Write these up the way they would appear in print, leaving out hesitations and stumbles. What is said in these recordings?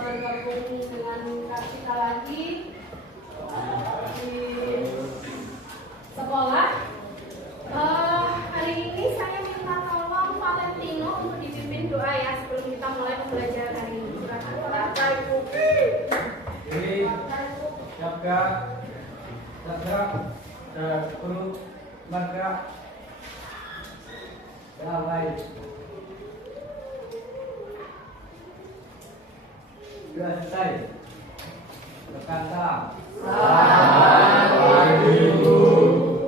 bergabung dengan kita lagi di sekolah. Hari ini saya minta tolong Valentino untuk dipimpin doa ya sebelum kita mulai pembelajaran hari ini. Bapak Ibu. Ini jaga perlu maka lalai. Sudah selesai. Rekan salam.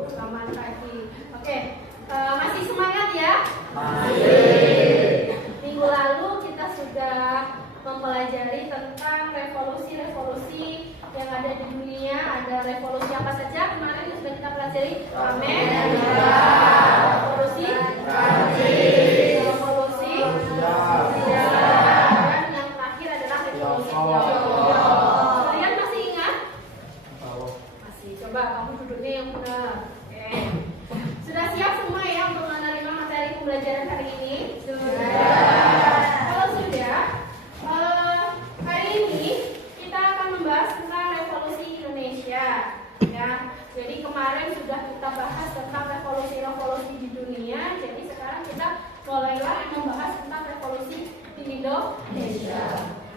Selamat pagi. Oke, masih semangat ya? Masih. Minggu lalu kita sudah mempelajari tentang revolusi-revolusi yang ada di dunia. Ada revolusi apa saja kemarin yang sudah kita pelajari? Amin. Revolusi revolusi dan yang terakhir adalah revolusi Tiongkok. Kalian masih ingat? Masih. Coba kamu duduknya yang benar. Oke. Sudah siap semua ya untuk menerima materi pembelajaran hari ini? Kalau sudah, hari ini kita akan membahas tentang revolusi Indonesia. Ya, jadi kemarin sudah kita bahas tentang revolusi-revolusi di dunia. Jadi sekarang kita mulailah membahas tentang revolusi di Indonesia.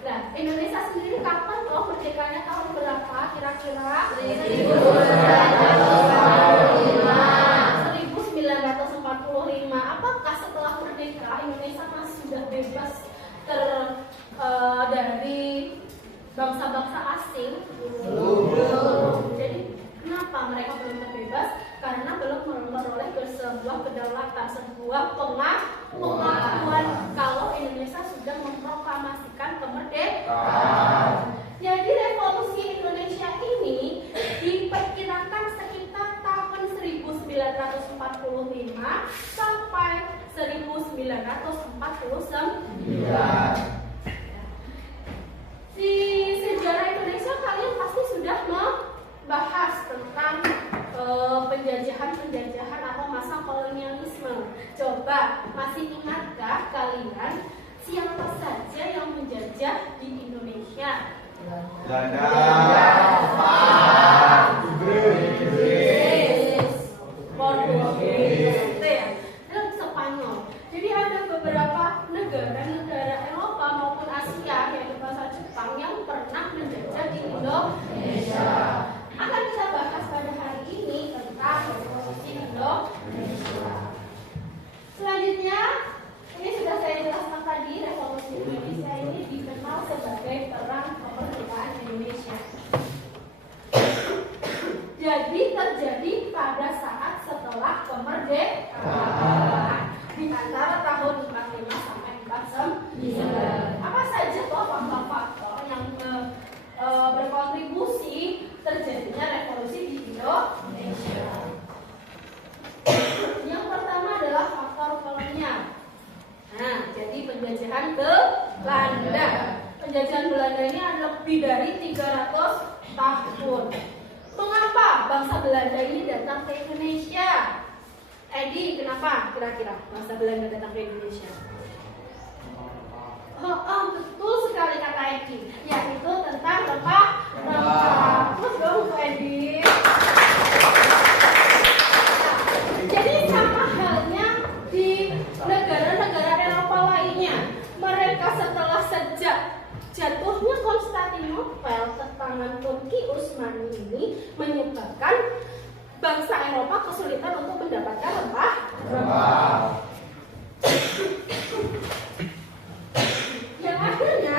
Nah, Indonesia sendiri kapan loh merdekanya, tahun berapa kira-kira? 1945. Apakah setelah merdeka Indonesia masih sudah bebas dari bangsa-bangsa asing? Belum. Jadi kenapa mereka belum terbebas? Karena belum memperoleh sebuah kedaulatan, sebuah pengakuan kalau Indonesia sudah memproklamasikan kemerdekaan. Jadi revolusi Indonesia ini diperkirakan sekitar tahun 1945 sampai 1949. Di sejarah Indonesia kalian pasti sudah membahas tentang penjajahan atau masa kolonialisme. Coba masih ingatkah kalian siapa saja yang menjajah di Indonesia? Belanda, Inggris, Portugis, dan Spanyol. Jadi ada beberapa negara Eropa maupun Asia yaitu bahasa Jepang yang pernah menjajah di Indonesia. Akan kita bahas pada hari ini tentang revolusi Indonesia. Selanjutnya, ini sudah saya jelaskan tadi, revolusi Indonesia ini dikenal sebagai perang kemerdekaan Indonesia. Jadi terjadi pada saat setelah kemerdekaan di antara tahun 45 sampai 49. Apa saja toh faktor-faktor yang berkontribusi terjadinya revolusi di Indonesia? Yang pertama adalah faktor kolonial. Nah, jadi penjajahan Belanda. Penjajahan Belanda ini ada lebih dari 300 tahun. Mengapa bangsa Belanda ini datang ke Indonesia? Edi, kenapa kira-kira bangsa Belanda datang ke Indonesia? Betul sekali kata Edi, yaitu tentang rempah-rempah. Terus dong Edi. Jadi sama halnya di negara-negara Eropa lainnya, mereka setelah sejak jatuhnya Konstantinopel ke tangan Turki Utsmani ini menyebabkan bangsa Eropa kesulitan untuk mendapatkan rempah-rempah. Yang akhirnya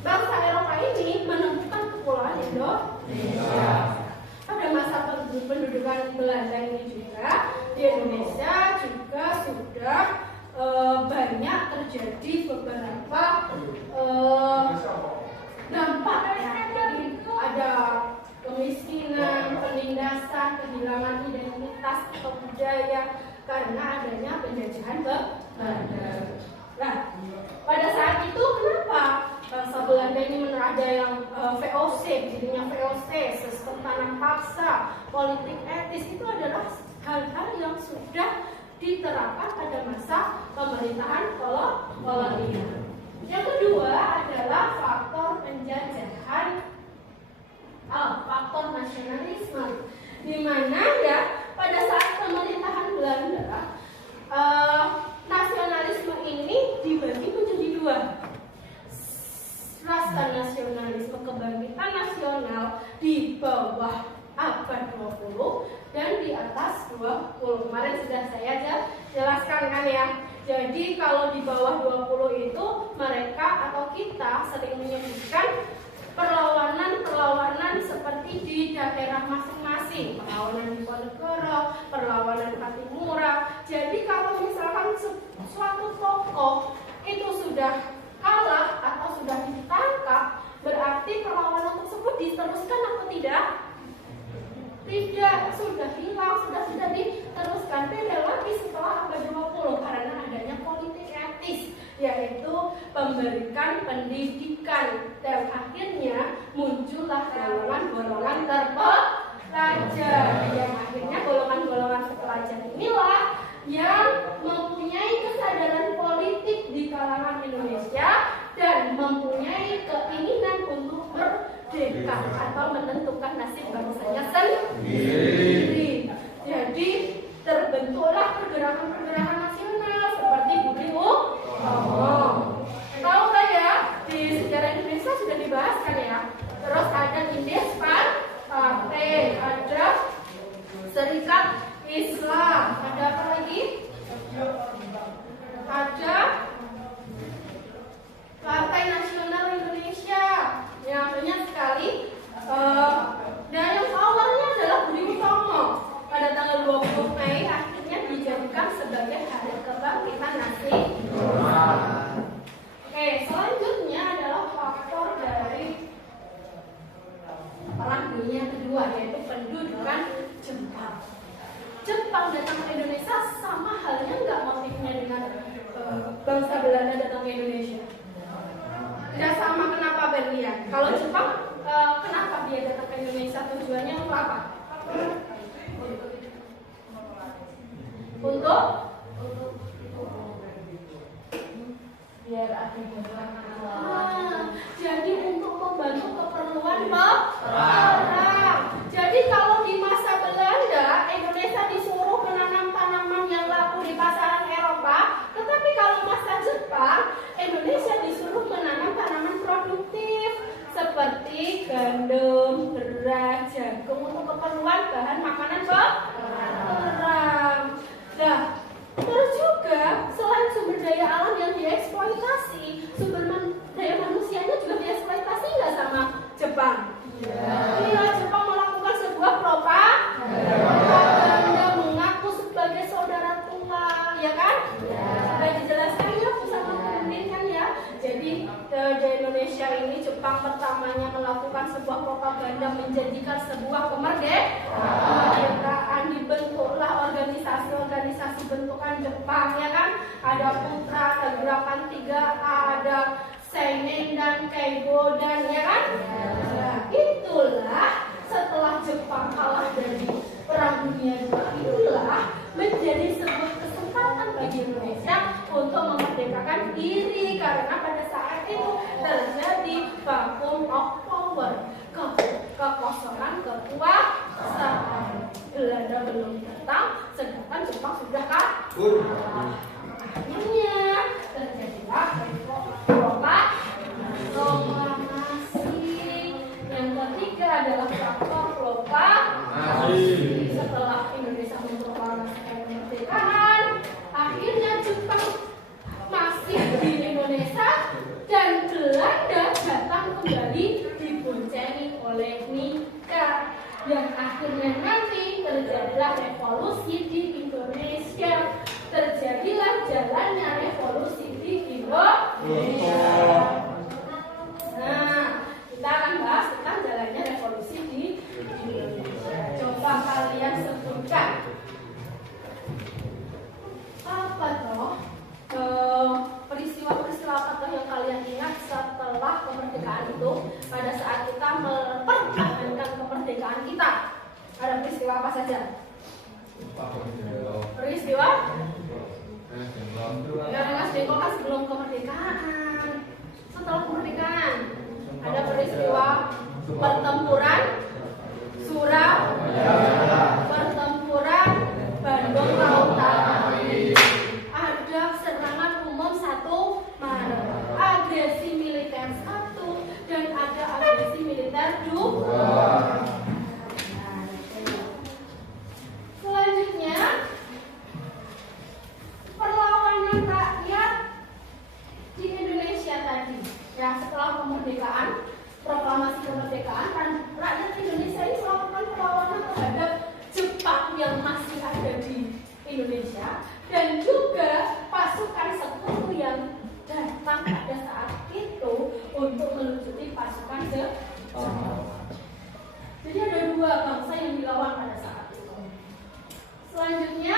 bangsa Eropa ini menemukan kepulauan Indonesia. Pada masa pendudukan Belanda ini juga di Indonesia juga sudah banyak terjadi beberapa dampak ya. Jadi ada kemiskinan, penindasan, kehilangan identitas atau budaya karena adanya penjajahan Belanda. Nah, pada saat itu kenapa bangsa Belanda ini ada yang VOC, jadinya VOC, sistem tanam paksa, politik etis, itu adalah hal-hal yang sudah diterapkan pada masa pemerintahan kolonial. Yang kedua adalah faktor penjajahan, faktor nasionalisme, di mana ya pada saat pemerintahan Belanda nasionalisme ini dibagi menjadi dua. Rasa nasionalisme, kebangkitan nasional di bawah abad 20 dan di atas 20. Kemarin sudah saya jelaskan kan ya. Jadi kalau di bawah 20 itu mereka atau kita sering menyebutkan perlawanan seperti di daerah masing-masing, perlawanan di Ponegoro, perlawanan Patimura. Jadi kalau misalkan suatu tokoh itu sudah kalah atau sudah ditangkap, berarti perlawanan tersebut diteruskan atau tidak? Tidak, sudah hilang, sudah tidak diteruskan. Beda lagi setelah abad 20 karena adanya politik etis, yaitu memberikan pendidikan, dan akhirnya muncullah golongan-golongan terpelajar, yang akhirnya golongan-golongan terpelajar inilah yang mempunyai kesadaran politik di kalangan Indonesia dan mempunyai keinginan untuk merdeka atau menentukan nasib bangsanya sendiri. Jadi terbentuklah pergerakan-pergerakan nasional seperti Budi Utomo. Tahu nggak ya, di sejarah Indonesia sudah dibahas kan ya. Terus ada Indes Partai, ada Serikat Islam, ada apa lagi? Ada Partai Nasional Indonesia, yang banyak sekali. Dan yang awalnya adalah Budi Utomo. Pada tanggal 20 Mei akhirnya dijadikan sebagai hari kebangkitan nasional. Oke, selanjutnya adalah faktor dari Perang Dunia Kedua, yaitu pendudukan Jepang. Jepang datang ke Indonesia sama halnya nggak motifnya dengan bangsa Belanda datang ke Indonesia? Tidak sama. Kenapa Berlian? Kalau Jepang, kenapa dia datang ke Indonesia? Tujuannya untuk apa? Untuk biar ada jadi untuk membantu keperluan perang. Jadi kalau di masa Belanda, Indonesia disuruh menanam tanaman yang laku di pasaran Eropa, tetapi kalau masa Jepang, Indonesia disuruh menanam tanaman produktif seperti gandum, beras, jagung untuk keperluan bahan makanan perang. Nah, terus juga selain sumber daya alam yang dieksploitasi, sumber daya manusianya juga dieksploitasi nggak sama Jepang? Iya, Jepang melakukan sebuah propaganda mengaku sebagai saudara tua, ya kan? Sudah dijelaskan ya bersama Kemudian kan ya. Jadi di Indonesia ini Jepang pertamanya melakukan sebuah propaganda menjanjikan sebuah kemerdekaan. Dibentuklah organisasi bentukan Jepang, ya kan? Ada Putra, ada Gerakan 3A, ada Seinen dan Keigo dan ya kan? Nah, itulah setelah Jepang kalah dari Perang Dunia II, itulah menjadi sebuah kesempatan bagi Indonesia untuk memerdekakan diri, karena pada saat itu terjadi vacuum of power, kekosongan kekuasaan. Belanda belum datang, sedangkan Jepang sudah kabur. Akhirnya terjadilah proklamasi. Yang ketiga adalah faktor proklamasi. Setelah Indonesia memproklamasikan kemerdekaan, akhirnya Jepang masih di Indonesia dan Belanda datang kembali diboncengi oleh Nikkei. Yang akhirnya nanti terjadilah revolusi di Indonesia. Terjadilah jalannya revolusi di Indonesia. Nah, kita akan bahas tentang jalannya revolusi di Indonesia. Coba kalian sebutkan apa toh peristiwa-peristiwa apa toh yang kalian ingat setelah kemerdekaan itu, pada saat kita mempertahankan kemerdekaan kita. Ada peristiwa apa saja? Peristiwa yang Mas Deko kan sebelum kemerdekaan. peristiwa pertempuran Surabaya, pertempuran Bandung Lautan, ada serangan umum 1 Maret, agresi militer 1, dan ada agresi militer 2. Selanjutnya, perlawanan rakyat di Indonesia tadi. Ya, setelah kemerdekaan, proklamasi kemerdekaan, kan rakyat Indonesia ini melakukan perlawanan terhadap Jepang yang masih ada di Indonesia, dan juga pasukan sekutu yang datang pada saat itu untuk melucuti pasukan Jepang. Jadi ada 2 bangsa yang dilawan pada saat itu. Selanjutnya,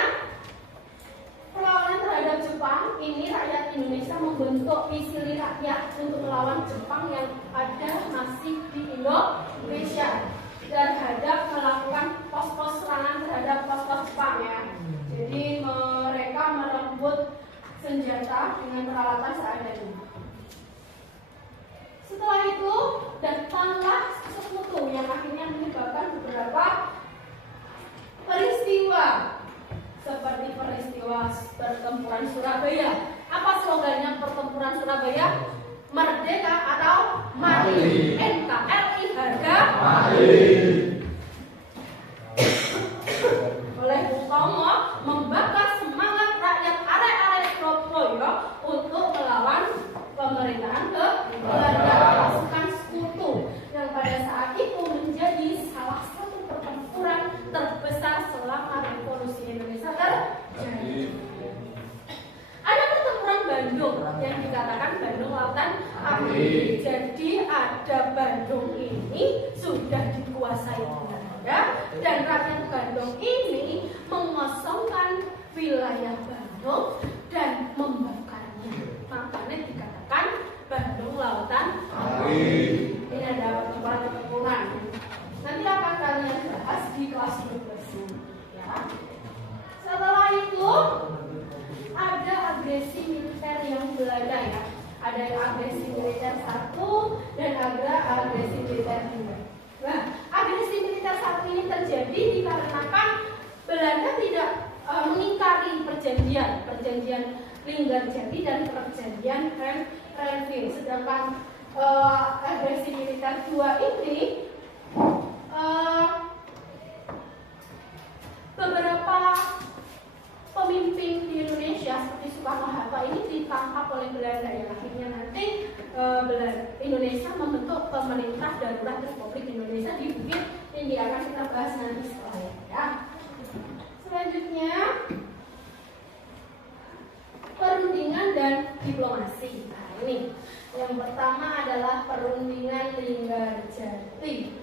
perlawanan terhadap Jepang ini rakyat Indonesia membentuk Pisili Rakyat untuk melawan Jepang yang ada masih di Indonesia, dan hadap melakukan pos-pos serangan terhadap pos-pos Jepang ya. Jadi mereka merebut senjata dengan peralatan seadanya. Setelah itu datanglah sekutu yang akhirnya menyebabkan beberapa peristiwa seperti peristiwa pertempuran Surabaya. Apa slogannya pertempuran Surabaya? Merdeka atau mati. NKRI harga mati. Oleh Bung Tomo membakar semangat rakyat arek-arek Surabaya untuk melawan pemerintahan Belanda, pasukan sekutu yang pada saat itu menjadi salah satu pertempuran terbesar selama revolusi Indonesia terjadi. Ada pertempuran Bandung yang dikatakan Bandung Lautan Api. Jadi ada Bandung ini sudah dikuasai Belanda, dan rakyat Bandung ini mengosongkan wilayah Bandung dan membakarnya. Makanya dikatakan Bandung Lautan Api. Ini ada pertempuran. Nanti akan kalian bahas di kelas 12 ya. Setelah itu ada agresi militer yang Belanda ya. Ada agresi militer 1 dan ada agresi militer 2. Nah, agresi militer 1 ini terjadi dikarenakan Belanda tidak mengingkari perjanjian Linggarjati dan perjanjian Renville. Sedangkan agresi militer 2 ini beberapa pemimpin di Indonesia seperti Soekarno-Hatta ini ditangkap oleh Belanda, yang akhirnya nanti Indonesia membentuk pemerintah darurat Republik Indonesia di Bukit Tinggi. Akan kita bahas nanti setelah ya. Selanjutnya, perundingan dan diplomasi. Nah, ini yang pertama adalah perundingan Linggarjati.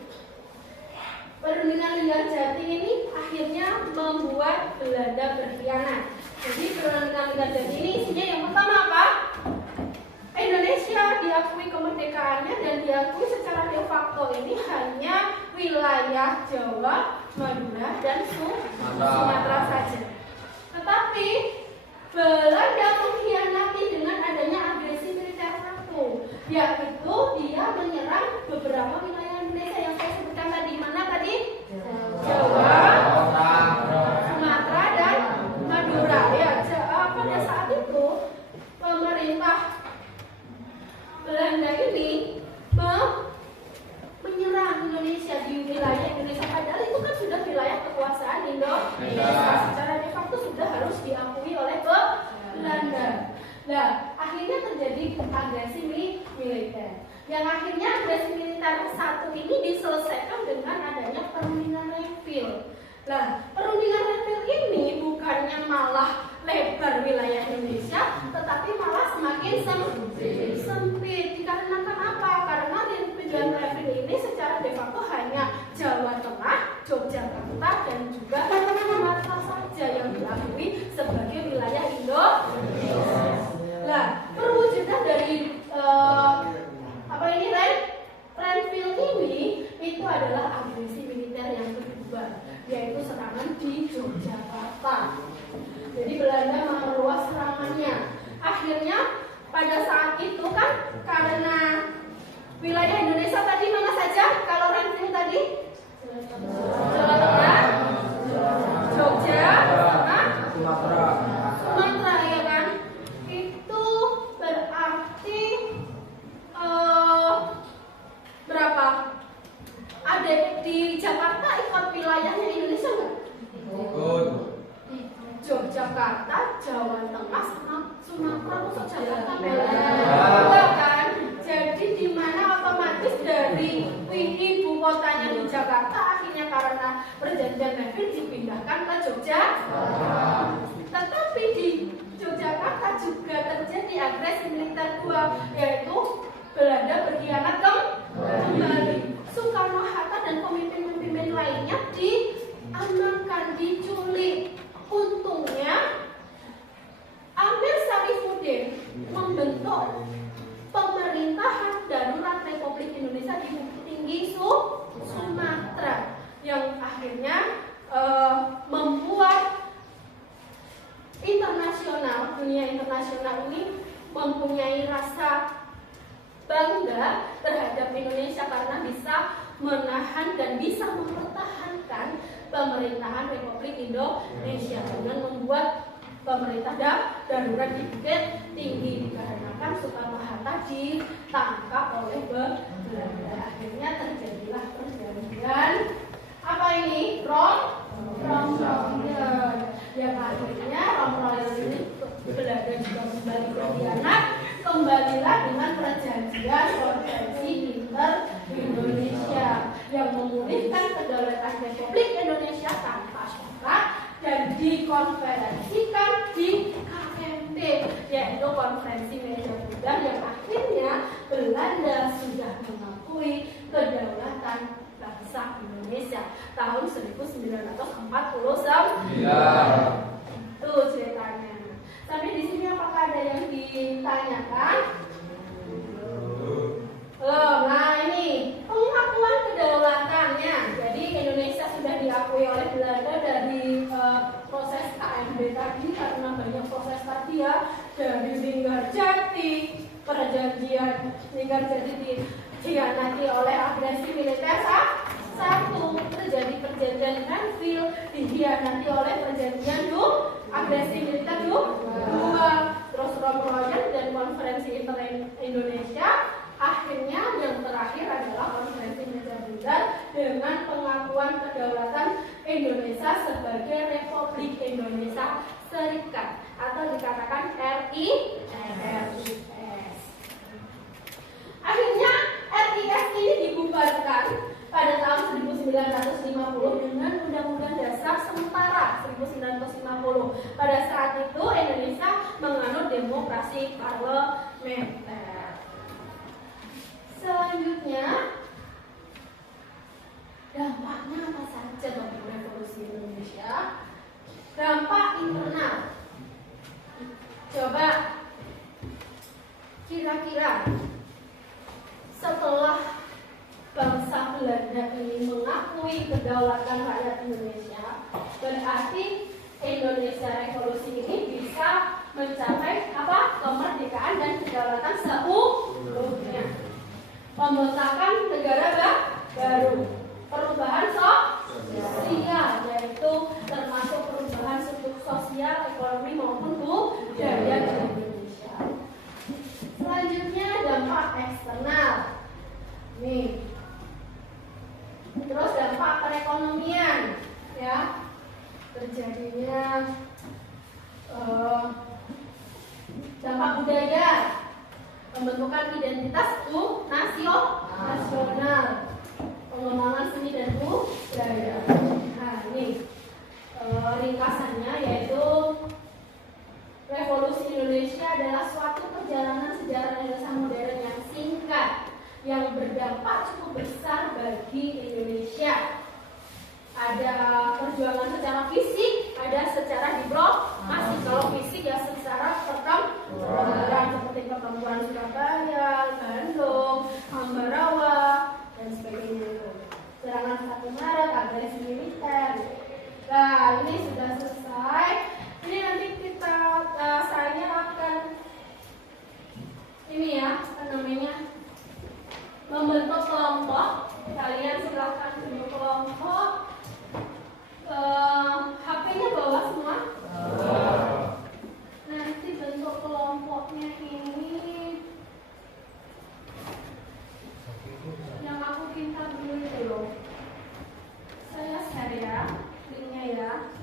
Perundingan Linggarjati ini akhirnya membuat Belanda berkhianat. Jadi perundingan Linggarjati ini isinya yang pertama apa? Indonesia diakui kemerdekaannya dan diakui secara de facto ini hanya wilayah Jawa, Madura, dan Sumatera saja. Tetapi Belanda mengkhianati dengan adanya agresi militer 1, yaitu dia menyerang beberapa wilayah Indonesia yang saya sebutkan tadi. Mana tadi? Jawa, Sumatera, dan Madura. Ya, pada saat itu pemerintah Belanda ini menyerang Indonesia di wilayah Indonesia, padahal itu kan sudah wilayah kekuasaan Indonesia. Secara de facto sudah harus diakui oleh Belanda. Nah, akhirnya terjadi agresi militer. Yang akhirnya agresi militer 1 ini diselesaikan dengan adanya perundingan Renville. Nah, perundingan Renville ini bukannya malah lebar wilayah Indonesia, tetapi malah semakin sempit. Dikarenakan apa? Karena perundingan Renville ini secara de facto hanya Jawa Tengah, Yogyakarta, dan juga Sumatera saja yang diakui sebagai wilayah Indonesia. Nah, perwujudan dari Renville ini itu adalah agresi militer yang kedua, yaitu serangan di Yogyakarta. Jadi Belanda memperluas serangannya. Akhirnya pada saat itu kan karena wilayah Indonesia tadi perjanjian Neville dipindahkan ke Yogyakarta. Tetapi di Yogyakarta juga terjadi agresi militer kedua, yaitu Belanda berkhianat kembali. Soekarno-Hatta dan pemimpin-pemimpin lainnya diamankan, diculik. Untungnya Amir Sarifuddin membentuk pemerintahan darurat Republik Indonesia di Bukit Tinggi Sumatera yang akhirnya membuat dunia internasional ini mempunyai rasa bangga terhadap Indonesia karena bisa menahan dan bisa mempertahankan pemerintahan Republik Indonesia dengan membuat pemerintah darurat di Bukit Tinggi dikarenakan Soekarno-Hatta ditangkap oleh Belanda. Akhirnya terjadilah perjanjian apa ini? Romployer. Yang akhirnya Romployer ini Belanda juga kembali berkhianat. Kembalilah dengan perjanjian Konferensi Inter Indonesia yang memulihkan kedaulatan Republik Indonesia tanpa syarat dan dikonferensikan di KMT, yaitu Konferensi Meja Budak, yang akhirnya Belanda sudah mengakui kedaulatan bangsa Indonesia tahun 1949. Itu ceritanya. Sampai di sini apakah ada yang ditanyakan? Nah ini pengakuan kedaulatannya. Jadi Indonesia sudah diakui oleh Belanda dari proses KMB tadi karena banyak proses tadi ya, dari Linggarjati, perjanjian Linggarjati dikhianati oleh agresi militer satu, terjadi perjanjian Grenville dikhianati oleh perjanjian agresi militer dua, terus Romployer dan Konferensi Inter Indonesia. Akhirnya yang terakhir adalah Konferensi Meja Budak dengan pengakuan kedaulatan Indonesia sebagai Republik Indonesia Serikat atau dikatakan RIS. Akhirnya RIS ini dibubarkan pada tahun 1950 dengan Undang-Undang Dasar Sementara 1950. Pada saat itu Indonesia menganut demokrasi parlementer. Selanjutnya, dampaknya apa saja bagi revolusi Indonesia? Dampak internal. Coba kira-kira setelah bangsa Belanda ini mengakui kedaulatan rakyat Indonesia, berarti Indonesia revolusi ini bisa mencapai apa? Kemerdekaan dan kedaulatan seutuhnya. Pembentukan negara baru, perubahan sosial, yaitu termasuk perubahan struktur sosial, ekonomi maupun budaya di Indonesia. Selanjutnya dampak eksternal. Nih, terus dampak perekonomian, ya, terjadinya dampak budaya. Pembentukan identitas nasional, pengembangan seni dan budaya. Nah ini ringkasannya, yaitu revolusi Indonesia adalah suatu perjalanan sejarah Indonesia modern yang singkat yang berdampak cukup besar bagi Indonesia. Ada perjuangan secara fisik, ada secara diplomasi. Kalau fisik ya secara pertempuran seperti pertempuran Surabaya, Bandung, Ambarawa dan sebagainya. Serangan 1 Maret, agresi militer. Nah ini sudah selesai. Ini nanti saya akan ini ya, apa namanya, membentuk kelompok. Kalian silahkan bentuk kelompok. HP-nya bawa semua? Nanti bentuk kelompoknya ini yang aku pinta dulu itu loh. Saya share ya linknya ya.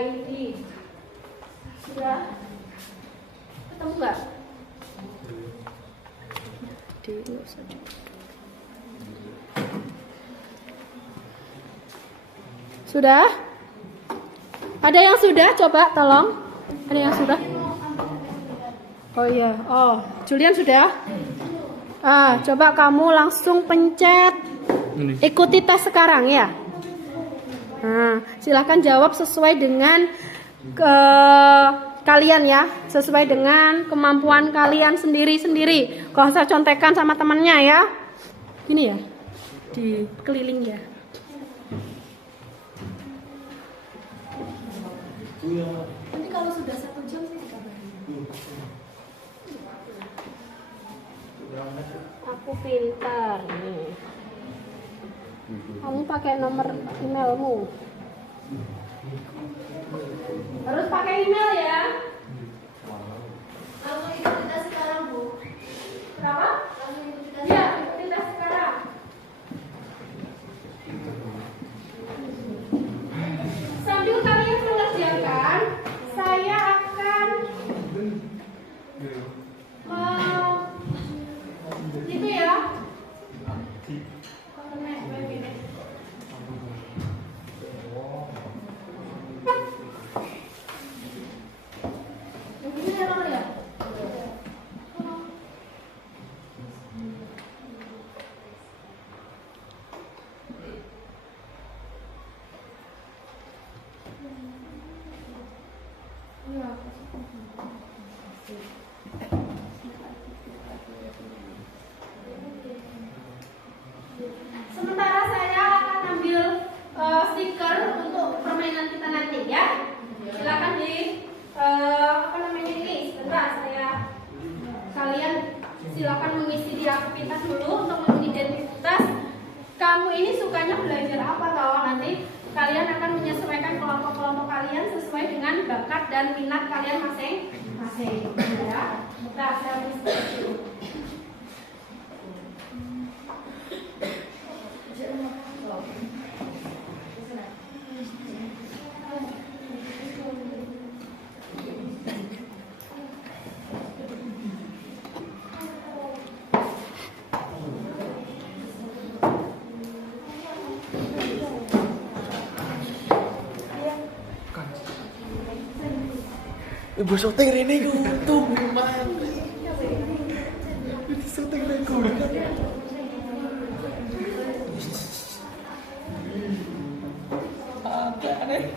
Raili. Sudah ketemu nggak? Sudah? Ada yang sudah? Coba tolong. Ada yang sudah? Oh iya. Oh, Julian sudah? Coba kamu langsung pencet. Ikuti tes sekarang ya. Silahkan jawab sesuai dengan kalian ya, sesuai dengan kemampuan kalian sendiri-sendiri. Kalau saya contekan sama temannya ya. Gini ya. Di keliling ya. Nanti kalau sudah 1 jam saya kabarin. Aku pintar nih. Kamu pakai nomor emailmu. Harus pakai email ya. Langsung ikuti tes sekarang, Bu. Kenapa? Langsung ikuti tes. Ya, ikuti tes sekarang. Sambil kalian mengerjakan, saya akan itu ya. Sementara saya akan ambil stiker untuk permainan kita nanti ya. Silakan di ini sebentar kalian silakan mengisi di aktivitas dulu untuk mengidentitas kamu ini sukanya belajar apa. Tahu nanti kalian akan menyesuaikan kelompok-kelompok kalian sesuai dengan bakat dan minat kalian masing-masing ya. Bentar, saya dulu. Ibu syuting ini tuh gimana? Syuting aku aneh.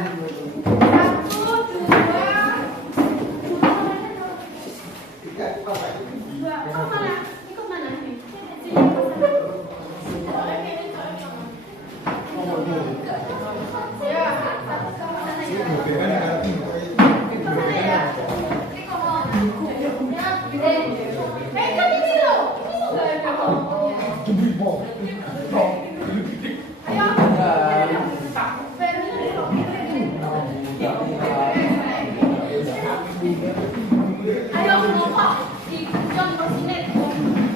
Dua. Kau mana? Ikut mana nih? Sini. Ya. Ayo kelompok di jam bersini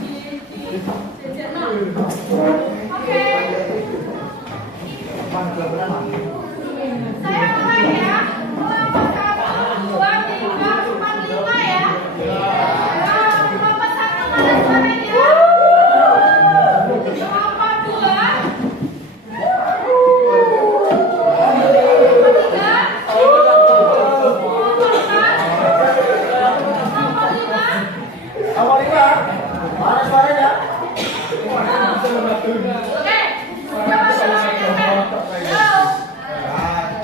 di jajan. Oke. Saya mulai ya. Kelompok 1, 2, 3, 4, 5 ya. Kelompok 1 mana suaranya? Kelompok 2.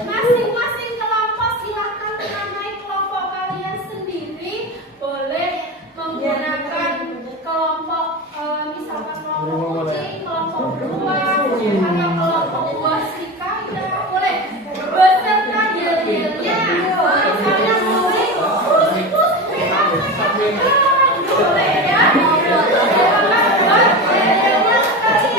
Masing-masing kelompok silakan menamai kelompok kalian sendiri. Boleh menggunakan kelompok misalkan kelompok kucing, kelompok beruang, atau kelompok buah serikaya. Boleh beserta yel-yelnya. Misalnya kucing, boleh ya. Silakan buat yel-yelnya sekalian.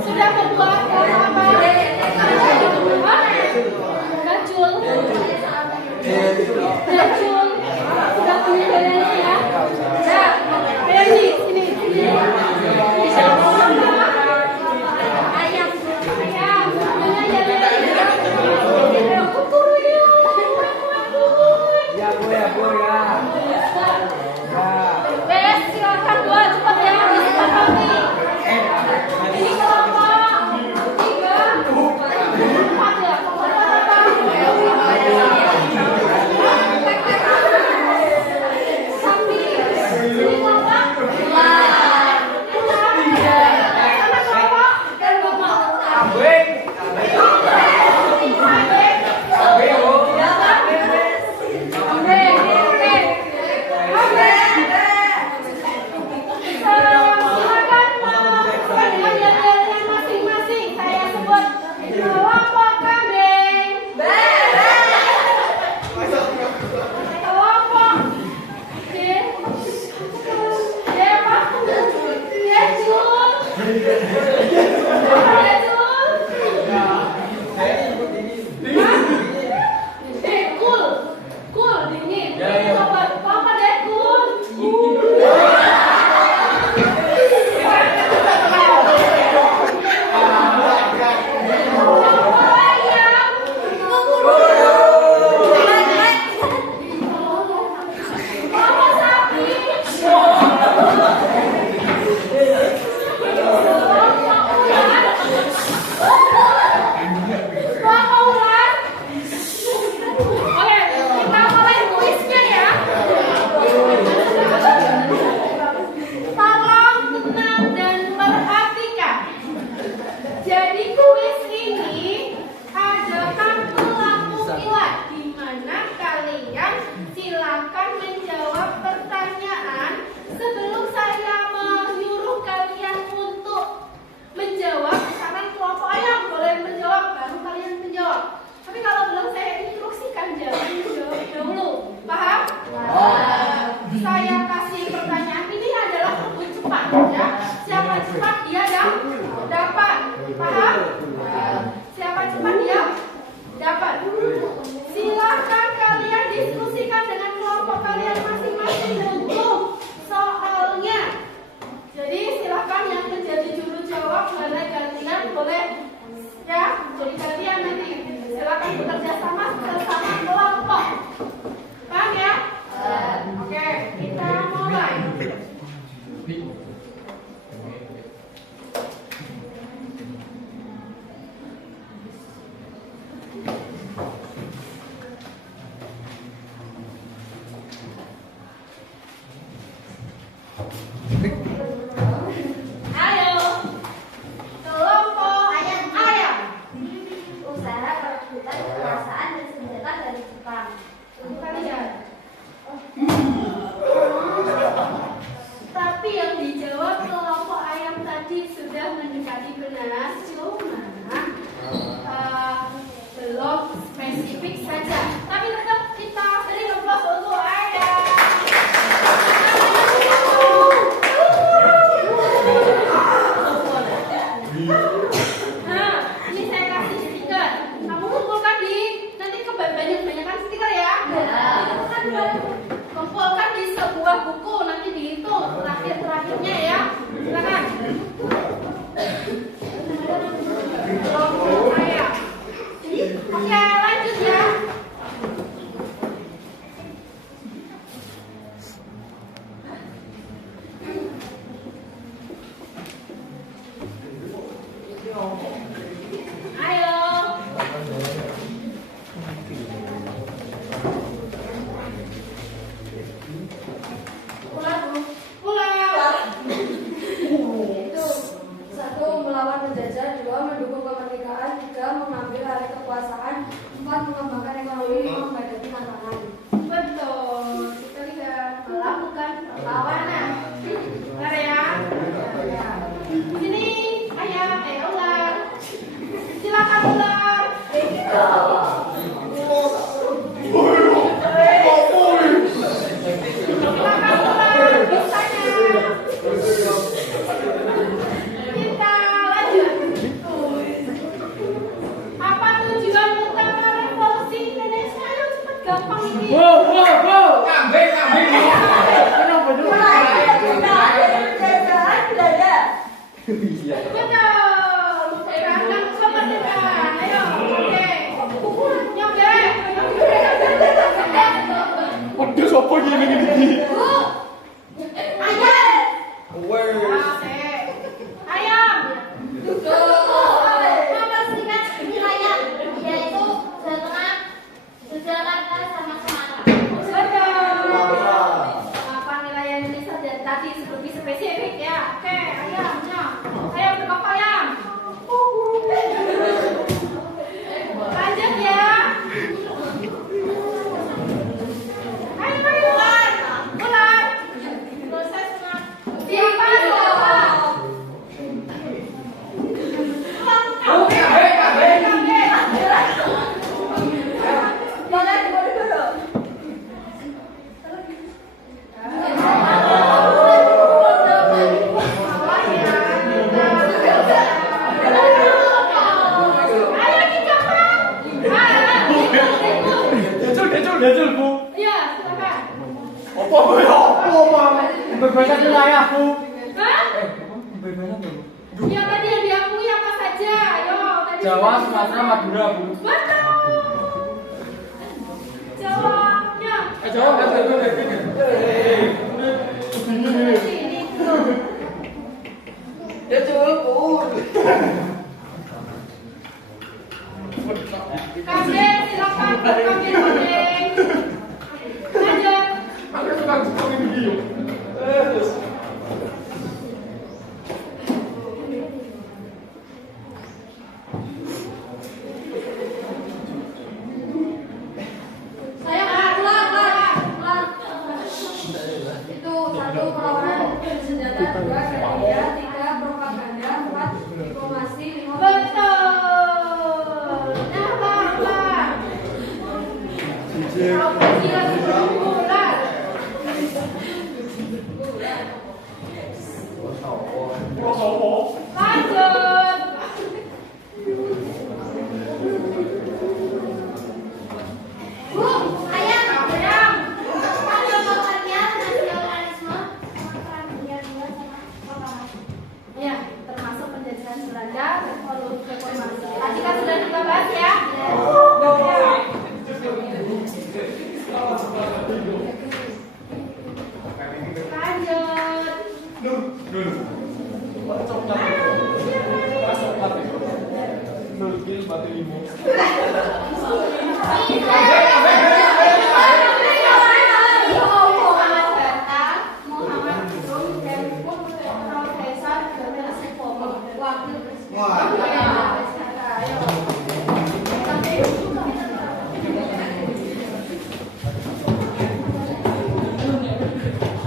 Sudah membuat apa? Gacul. Gacul. Sudah punya dalilnya ya. Ya, Berni sini. Bisa sama ayam. Ayam. Punya dalilnya. Bes, silakan buat cepat ya. Cepat nih. Ini kelompok 3, 4 ya. Sapi. Ini kelompok 2. Ayo, kelompok ayam. Usaha perebutan kekuasaan dan senjata dari Jepang. Bukan ya. Tapi yang dijawab kelompok ayam tadi sudah mendekati benar, cuma belum spesifik saja. Tapi tetap kita beri aplaus untuk ayam. Nah, ini saya kasih stiker. Kamu kumpulkan nanti banyak-banyakan stiker ya. Kumpulkan di sebuah buku, nanti dihitung terakhirnya ya. Silakan. Oke, lanjut ya. Ayo. Itu satu, melawan penjajah, dua, mendukung kemerdekaan, tiga, mengambil alih kekuasaan, empat, mengembangkan ekonomi, lima, menghadapi tantangan. Betul. Kita lihat melakukan perlawanan. Benar ya? Sini ayam, ular. Silakan ular. Silakan ular. Bisanya. Kita lanjut. Apa tujuan utama revolusi Indonesia? Ayo cepat, gampang ini. Kambing. Kenapa dulu? Betul. Gerakan kemerdekaan. Ayo, oke. Nyobek. Waduh, siapa gini gini? Ayam. Wes. Ayam. Mempersingkat wilayah, yaitu Jawa Tengah, Yogyakarta, sama Semarang. Betul. Apa wilayah Indonesia dan tadi lebih spesifik ya. Oke, ayamnya. Ayam berapa ayam? Lanjut ya. Ayo, ular. Siapa? Decul, Bu. Iya, silakan. Apa ya? Berbeda wilayah, Bu. Hah? Berbeda, Bu. Ya tadi yang diakui apa saja? Ayo, tadi Jawa, sudah Sumatera, Madura, Bu. Betul. Jawabnya. Jawa kan Ini tuh. Decul, Bu. Kambing, silakan kambing. Lanjut. Aku suka ngomongin video. Saya ulang. Itu satu, perlawanan bersenjata, dua, gerilya, tiga, propaganda, empat, diplomasi, lima, Betul. Nah, Gila berbulan. Lanjut. Bu, ayam. Ayam. Ada pengertian nasionalisme, peran dunia dua sama proklamasi. Ya, termasuk penjajahan Belanda, reformasi. Tadi kan sudah kita bahas ya. Lanjut. Muhammad Hatta, Muhammad Rum, dan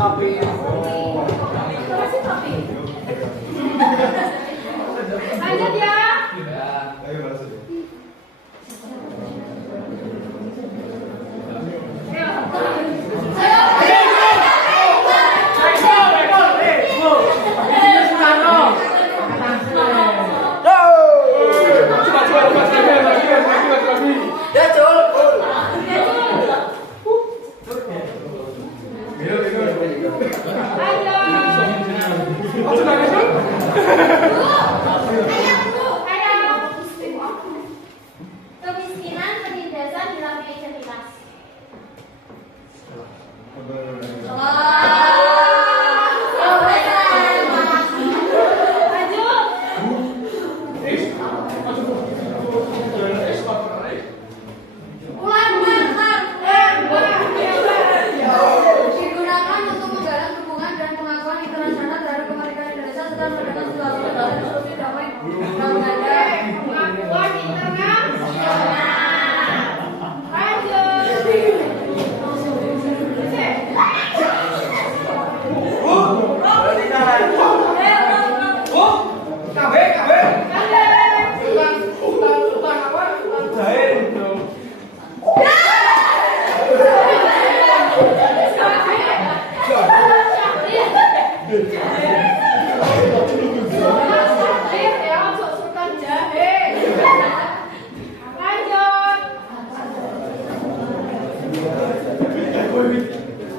Sapi. Terus sapi. Lanjut ya. Ayo balas aja. Kemiskinan, penindasan, hilangnya identitas. Digunakan untuk menggalang dukungan dan pengakuan internasional terhadap kemerdekaan Indonesia serta mengadakan situasi dan solusi damai dan ada Pengakuan internasional.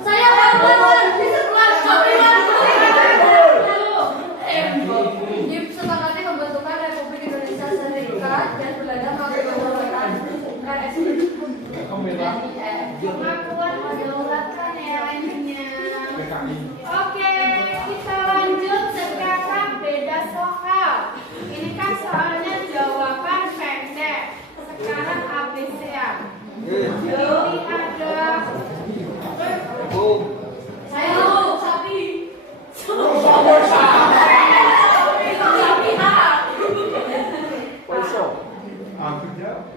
saya lawan disepakati pembentukan Republik Indonesia Serikat dan Belanda melalui kemerdekaan Pengakuan mendaulatkan ya lainnya. Oke, kita lanjut sekarang beda soal. Ini kan soalnya jawaban pendek. Sekarang ABC-an. Ini ada sapi. Aku jawab.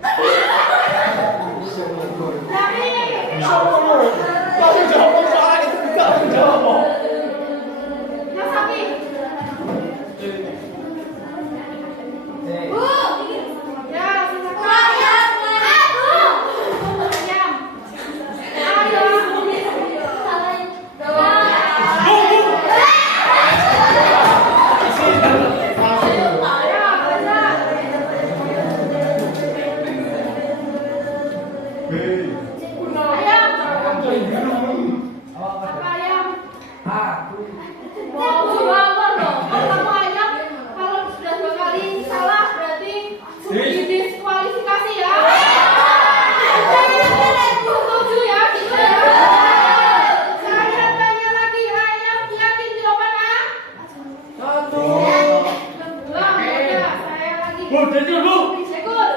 Didiskualifikasi ya. Setuju ya, gitu ya. Saya tanya lagi, ayam yakin jawaban A? Belum, ya, saya lagi. Sekul.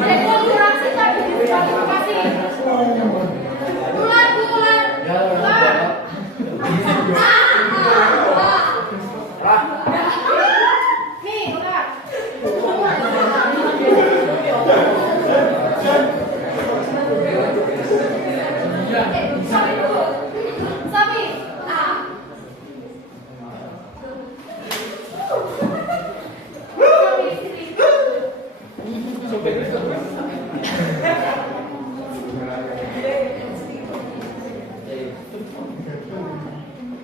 Sekul kurang sisa didiskualifikasi. Nih, ular. Sapi dulu. Sapi.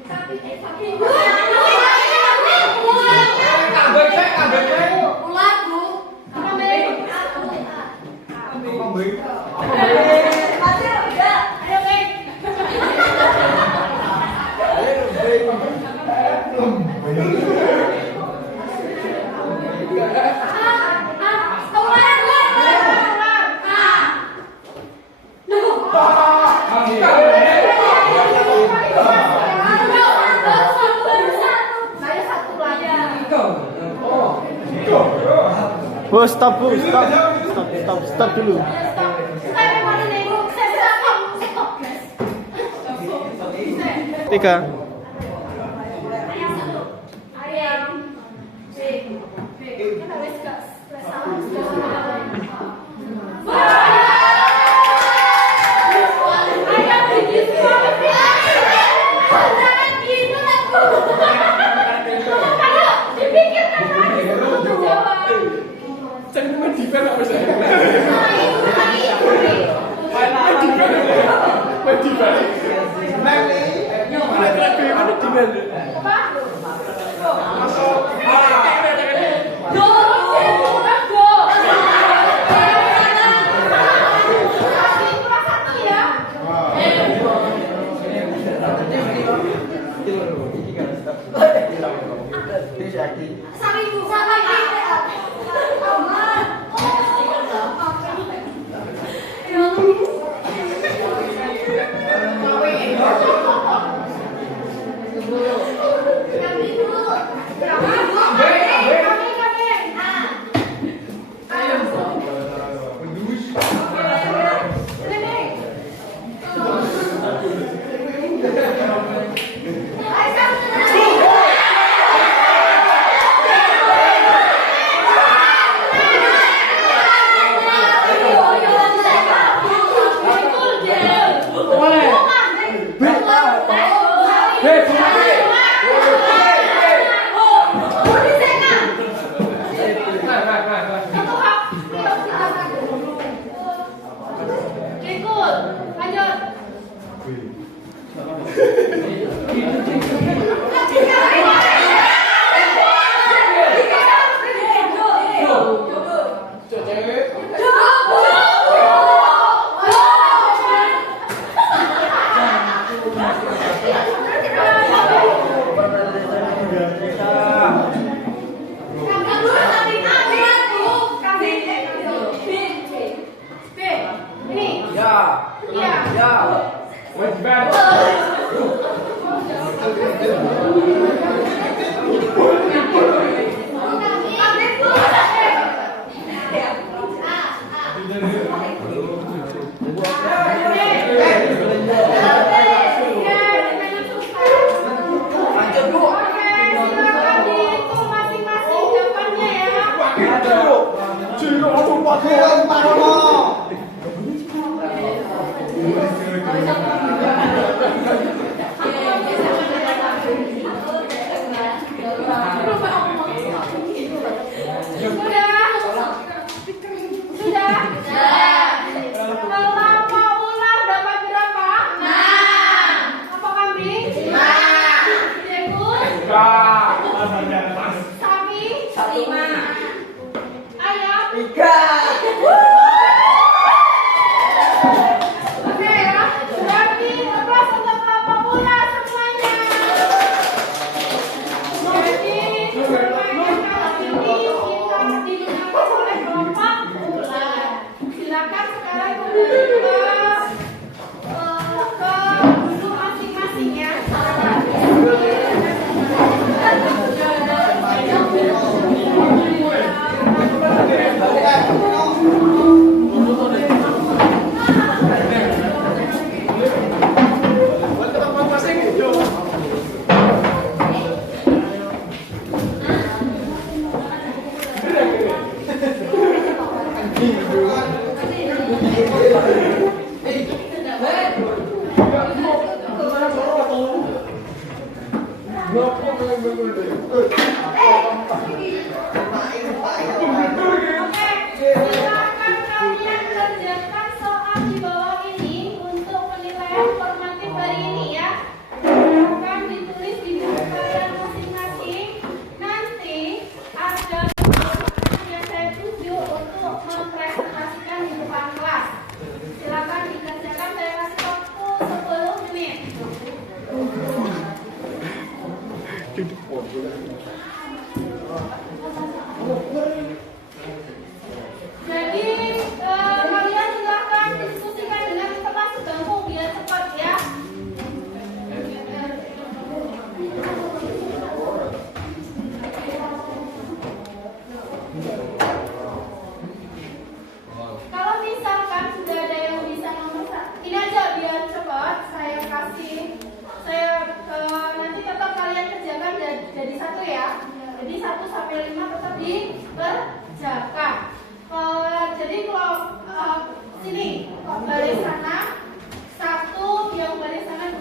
Sapi sini. ular bu Saya satu lagi. Bu, stop bu, stop dulu. Saya mau nunggu. Saya stop. Tiga. Ayam. Kita wes gas. Jadi 1 sampai 5 tetap di kebijakan. Jadi kalau sini baris sana 1, yang baris sana 2,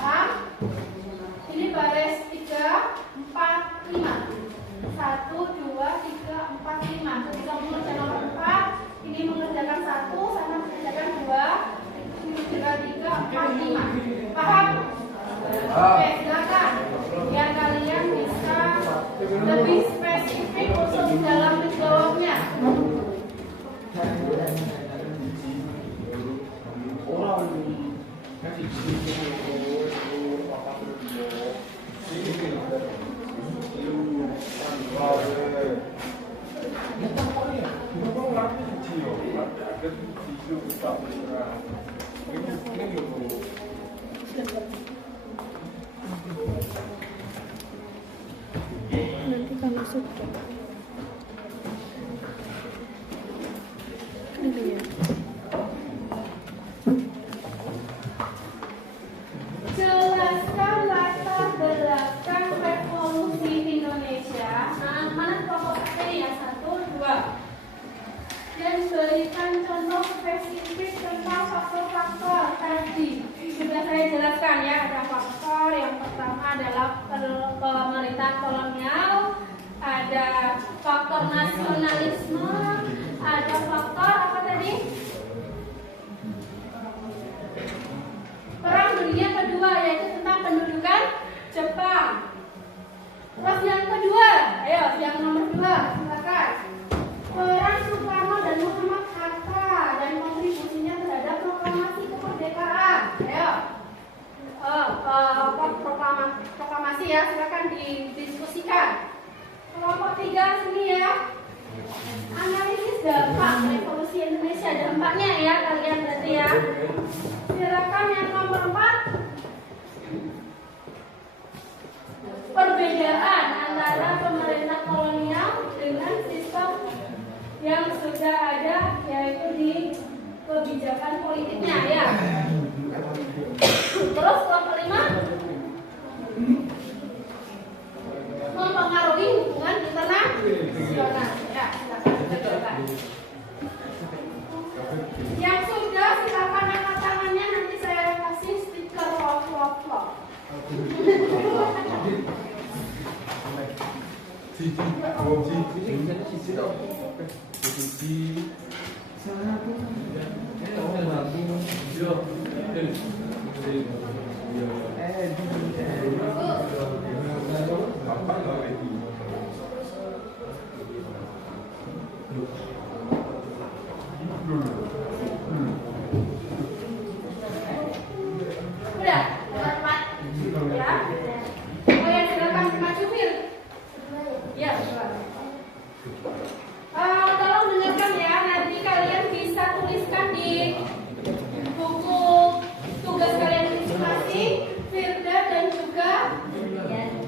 paham? Ini baris 3, 4, 5. 1, 2, 3, 4, 5. Ketika mengerjakan nomor 4, ini mengerjakan 1, sana mengerjakan 2, ini mengerjakan 3, 4, 5. Paham? Oke, silakan. Biar kalian bisa lebih spesifik untuk dalam menjawabnya. Nanti kalau sudah Jelaskan latar belakang revolusi Indonesia. Mana kelompok ini ya? 1, 2. Dan berikan contoh spesifik tentang faktor-faktor tadi. Sudah saya jelaskan ya, ada faktor yang pertama adalah pemerintahan kolonial, ada faktor nasionalisme, ada faktor apa tadi? Perang Dunia Kedua, yaitu tentang pendudukan Jepang. Terus yang kedua, ayo yang nomor 2, silakan. Peran Soekarno dan Muhammad Hatta dan kontribusinya terhadap proklamasi kemerdekaan. Ayo, proklamasi ya, silakan didiskusikan. Kelompok 3 sini ya. Analisis dampak revolusi Indonesia, dampaknya ya kalian berarti ya. Silakan yang nomor 4. Perbedaan antara pemerintah kolonial dengan sistem yang sudah ada, yaitu di kebijakan politiknya ya. Terus kelompok 5, mempengaruhi hubungan internasional. Ya, silakan dikerjakan. Yang sudah silakan angkat tangannya, nanti saya kasih stiker love. Udah, teman-teman. Ya. Oh ya, silakan maju Fir. Ya, tolong dengarkan ya, nanti kalian bisa tuliskan di buku tugas kalian masing-masing. Firda dan juga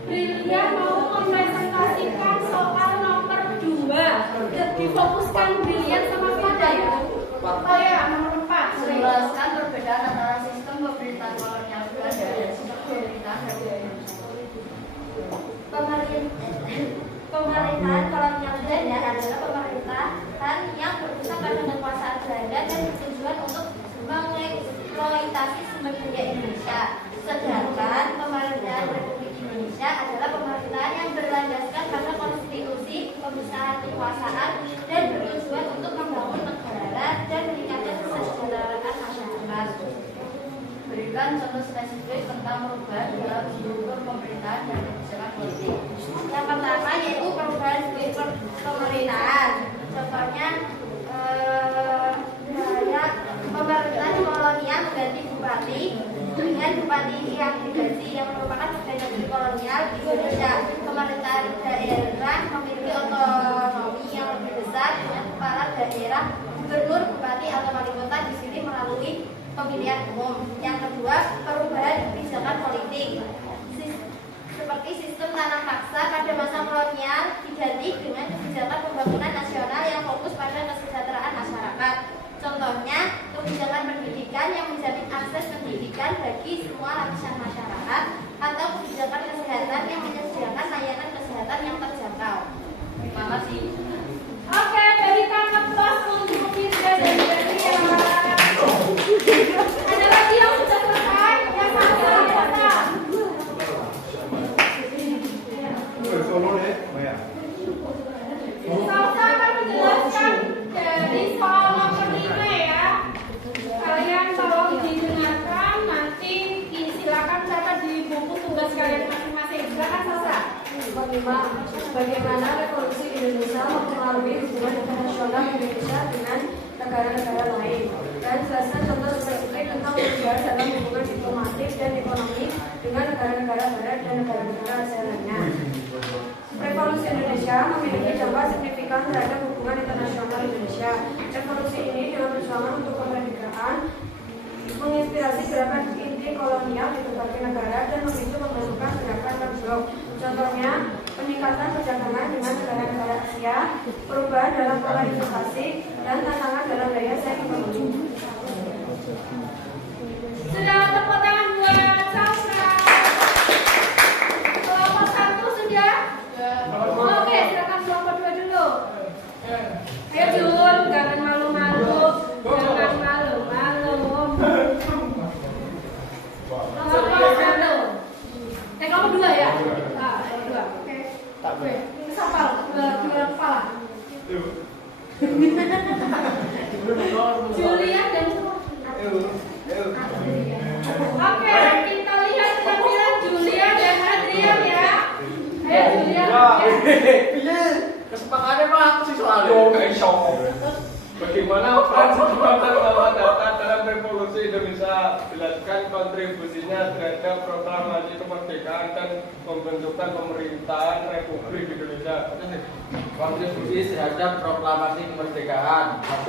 Brilian mau mempresentasikan soal nomor 2. Difokuskan Brilian sama Firda ya. Oh ya, nomor 4. Menjelaskan perbedaan antara sistem pemerintahan kolonial Belanda dan sistem pemerintahan Pemerintahan kolonial Belanda adalah pemerintahan yang berpusat pada kekuasaan Belanda dan bertujuan untuk mengeksploitasi sumber daya Indonesia. Sedangkan pemerintahan Republik Indonesia adalah pemerintahan yang berlandaskan pada konstitusi, pemisahan kekuasaan, dan bertujuan untuk membangun negara dan meningkatkan kesejahteraan masyarakat. Berikan contoh spesifik tentang perubahan dalam struktur pemerintahan dan kebijakan politik. Yang pertama yaitu perubahan struktur pemerintahan. Contohnya, pemerintahan kolonial mengganti bupati dengan bupati yang digaji yang merupakan pegawai negeri kolonial di Indonesia. Pemerintahan daerah memiliki otonomi yang lebih besar dengan kepala daerah, gubernur, bupati atau wali kota di sini melalui pemilihan umum. Yang kedua, perubahan kebijakan politik. Seperti sistem tanam paksa pada masa kolonial diganti dengan kebijakan pembangunan nasional yang fokus pada kesejahteraan masyarakat. Contohnya, kebijakan pendidikan yang menjamin akses pendidikan bagi semua lapisan masyarakat, atau kebijakan kesehatan yang menyediakan layanan kesehatan yang terjangkau. Terima kasih. Oh ya. Saya akan menjelaskan dari soal nomor 5 ya. Kalian tolong didengarkan, nanti silakan catat di buku tugas kalian masing-masing. Silakan Sasa. Bagaimana revolusi Indonesia mempengaruhi hubungan internasional Indonesia dengan negara-negara lain, dan jelaskan contoh spesifik tentang perubahan dalam hubungan diplomatik dan ekonomi dengan negara-negara barat dan negara-negara Asia lainnya. Revolusi Indonesia memiliki dampak signifikan terhadap hubungan internasional Indonesia. Revolusi ini dengan perjuangan untuk kemerdekaan menginspirasi gerakan anti kolonial di berbagai negara dan memicu pembentukan gerakan non-blok. Contohnya, peningkatan perdagangan dengan negara-negara Asia, perubahan dalam pola investasi, dan tantangan dalam daya saing ekonomi. Sudah tepuk tangan buat Sasra. Kelompok 1 sudah? Oke, silakan kelompok 2 dulu. Ayo Jun, jangan malu-malu. Jangan malu-malu. Kelompok 1. Kelompok 2 ya? Ah, kelompok 2. Oke. Oke. Kesapal, dua kepala. Julia dan Oke, kita lihat penampilan Julia dan Adrian ya. Ayo Julia. Kesepakatannya Pak sih soalnya. Bagaimana peran Sudirman Mawadata dalam revolusi Indonesia? Jelaskan kontribusinya terhadap proklamasi kemerdekaan dan pembentukan pemerintahan Republik Indonesia. Kontribusi terhadap proklamasi kemerdekaan. 1.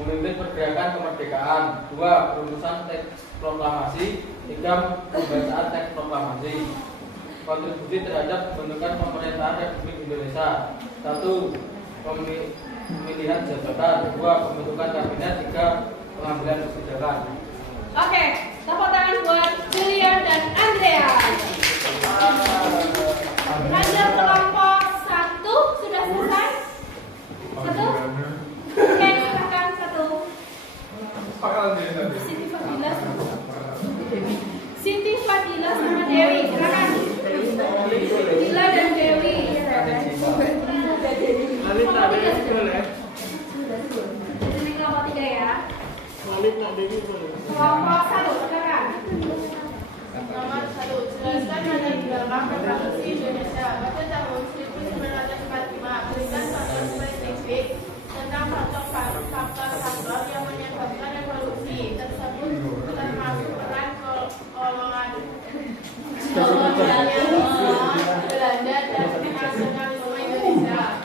Memimpin pergerakan kemerdekaan. 2. Perumusan teks proklamasi. 3. Pembacaan teks proklamasi. Kontribusi terhadap pembentukan pemerintahan Republik Indonesia. 1. Pemilihan jabatan. 2. Pembentukan kabinet. 3. Pengambilan kebijakan. Oke, tepuk tangan buat Julia dan Andrea. Lanjut kelompok 1 sudah selesai? 1? Oke, silakan 1. Siti Fadila sama Dewi, silakan. Fadila dan Dewi. Lalita Dewi boleh. Ini kelompok 3 ya. Lalita Dewi boleh. Kelompok 1, silakan. Nomor 1. Jelaskan mana di dalam revolusi Indonesia pada tahun 1945. Berikan contoh spesifik tentang faktor-faktor yang menyebabkan revolusi tersebut, termasuk peran kolonialisme Belanda dan nasionalisme Indonesia.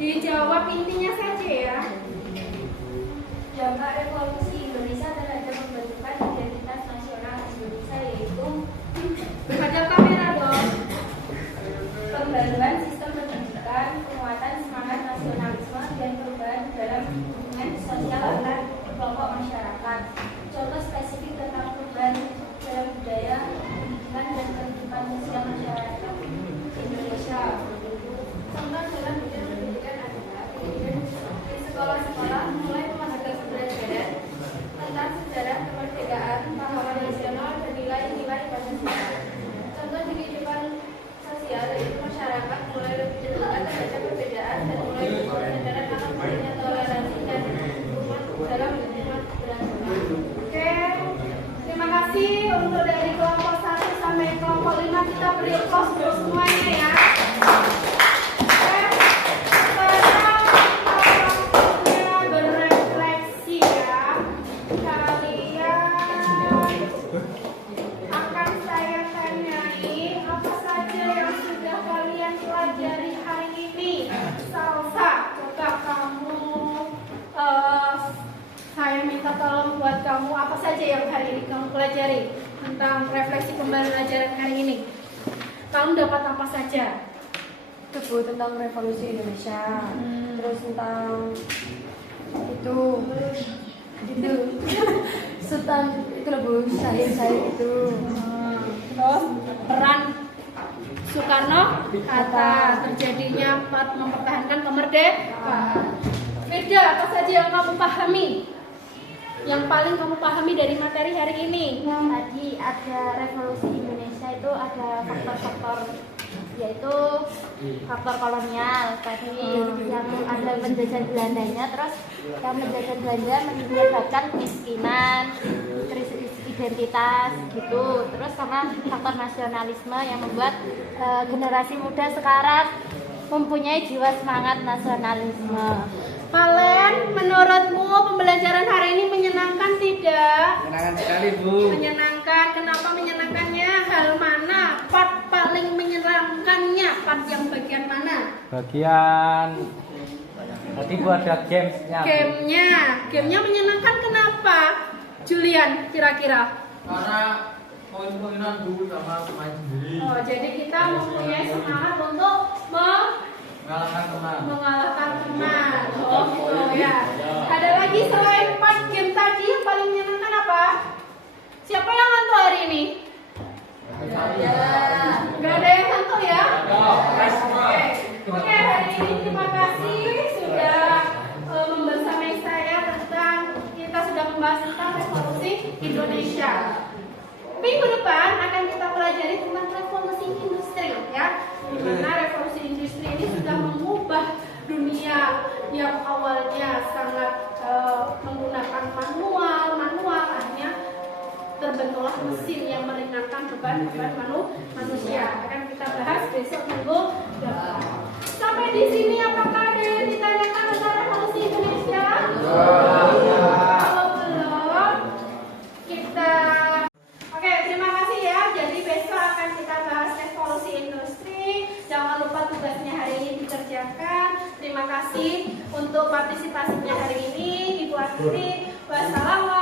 Dijawab intinya saja ya. Dampak revolusi Indonesia terhadap pembentukan identitas nasional Indonesia yaitu Menghadap kamera dong. pembaruan sistem pendidikan, penguatan semangat nasionalisme, dan perubahan dalam hubungan sosial antar kelompok masyarakat. Contoh spesifik tentang perubahan dalam budaya, pendidikan, dan kehidupan sosial masyarakat Indonesia. Contoh dalam bidang pendidikan adalah di sekolah-sekolah mulai memadakan pembelajaran tentang sejarah kemerdekaan, pahlawan nasional, dan nilai-nilai Pancasila. Contoh di kehidupan sosial yaitu masyarakat mulai lebih terbuka terhadap perbedaan dan mulai kesadaran akan pentingnya toleransi dan umat dalam lingkungan beragama. Oke, terima kasih untuk dari kelompok 1 sampai kelompok 5 kita beri applause untuk semuanya ya. Saya minta tolong buat kamu apa saja yang hari ini kamu pelajari tentang refleksi pembelajaran hari ini. Kamu dapat apa saja? Bu, tentang revolusi Indonesia, terus tentang itu tentang itu loh Bu, syair-syair itu. Terus peran Soekarno kata terjadinya mempertahankan kemerdekaan. Firda, apa saja yang kamu pahami? Yang paling kamu pahami dari materi hari ini? Tadi ada revolusi Indonesia itu ada faktor-faktor, yaitu faktor kolonial tadi yang ada penjajah Belandanya, terus yang penjajah Belanda menyebabkan kemiskinan, krisis identitas gitu, terus sama faktor nasionalisme yang membuat generasi muda sekarang mempunyai jiwa semangat nasionalisme. Kalian, menurutmu pembelajaran hari ini menyenangkan tidak? Menyenangkan sekali, Bu. Menyenangkan. Kenapa menyenangkannya? Hal mana? Part paling menyenangkannya? Part yang bagian mana? Bagian tadi Bu ada gamesnya. Gamenya menyenangkan kenapa? Julian, kira-kira? Karena poin-poinan Bu sama pemain sendiri. Oh, jadi kita mempunyai semangat untuk mengalahkan teman. Oh gitu ya. Ada lagi selain part game tadi yang paling menyenangkan apa? Siapa yang ngantuk hari ini? Gak ada yang ngantuk ya? Oke, hari ini terima kasih sudah membersamai saya tentang, kita sudah membahas tentang revolusi Indonesia. Minggu depan akan kita pelajari tentang revolusi industri ya. Dimana revolusi industri ini sudah mengubah dunia yang awalnya sangat menggunakan manual, akhirnya terbentuklah mesin yang meringankan beban manusia. Akan kita bahas besok minggu depan. Sampai di sini apakah ada yang ditanyakan tentang revolusi Indonesia? Kalau belum, kita oke, terima kasih ya. Jadi besok akan kita bahas revolusi industri. Jangan lupa tugasnya hari ini dikerjakan. Terima kasih untuk partisipasinya hari ini, Ibu Astri. Wassalamualaikum.